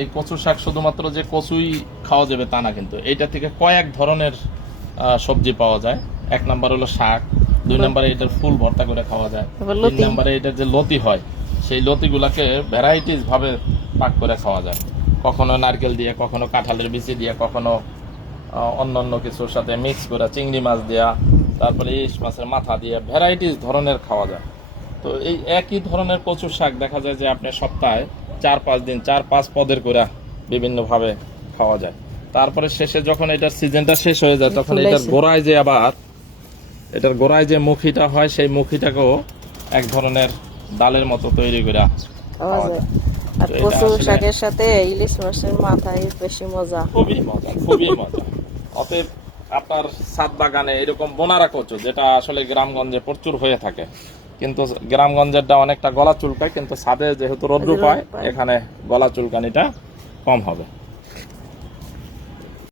এই কচু শাক শুধুমাত্র যে কচুই খাওয়া যাবে তা না, কিন্তু এইটা থেকে কয়েক ধরনের সবজি পাওয়া যায়। এক নাম্বার হলো শাক, দুই নাম্বারে এটার ফুল ভর্তা করে খাওয়া যায়, তিন নাম্বারে এটার যে লতি হয় সেই লতিগুলাকে ভ্যারাইটিস ভাবে পাক করে খাওয়া যায়। কখনো নারকেল দিয়ে, কখনো কাঁঠালের বিচি দিয়ে, কখনো অন্যান্য কিছুর সাথে মিক্স করে চিংড়ি মাছ দেওয়া, তারপরে ইলিশ মাছের মাথা দিয়ে ভ্যারাইটিস ধরনের খাওয়া যায়। তো এই একই ধরনের কচু শাক দেখা যায় যে আপনি সপ্তাহে 4-5 দিন 4-5 পদের করে বিভিন্নভাবে খাওয়া যায়। তারপরে শেষে যখন এটার সিজনটা শেষ হয়ে যায় তখন এটার গোড়ায় যে মুখিটা হয় সেই মুখিটাকেও এক ধরনের ডালের মতো তৈরি করে খাওয়া যায়। আর কচু শাকের সাথে ইলিশ মাছের মাথায় বেশি মজা, খুবই মজা, খুবই মজা। অতএব আপনার ছাদ বাগানে এরকম বোনারা কচু, যেটা আসলে গ্রামগঞ্জে প্রচুর হয়ে থাকে, কিন্তু গ্রামগঞ্জেরটা অনেকটা গলা চুলকায়, কিন্তু ছাদে যেহেতু রৌদ্র পায় এখানে গলা চুলকানিটা কম হবে।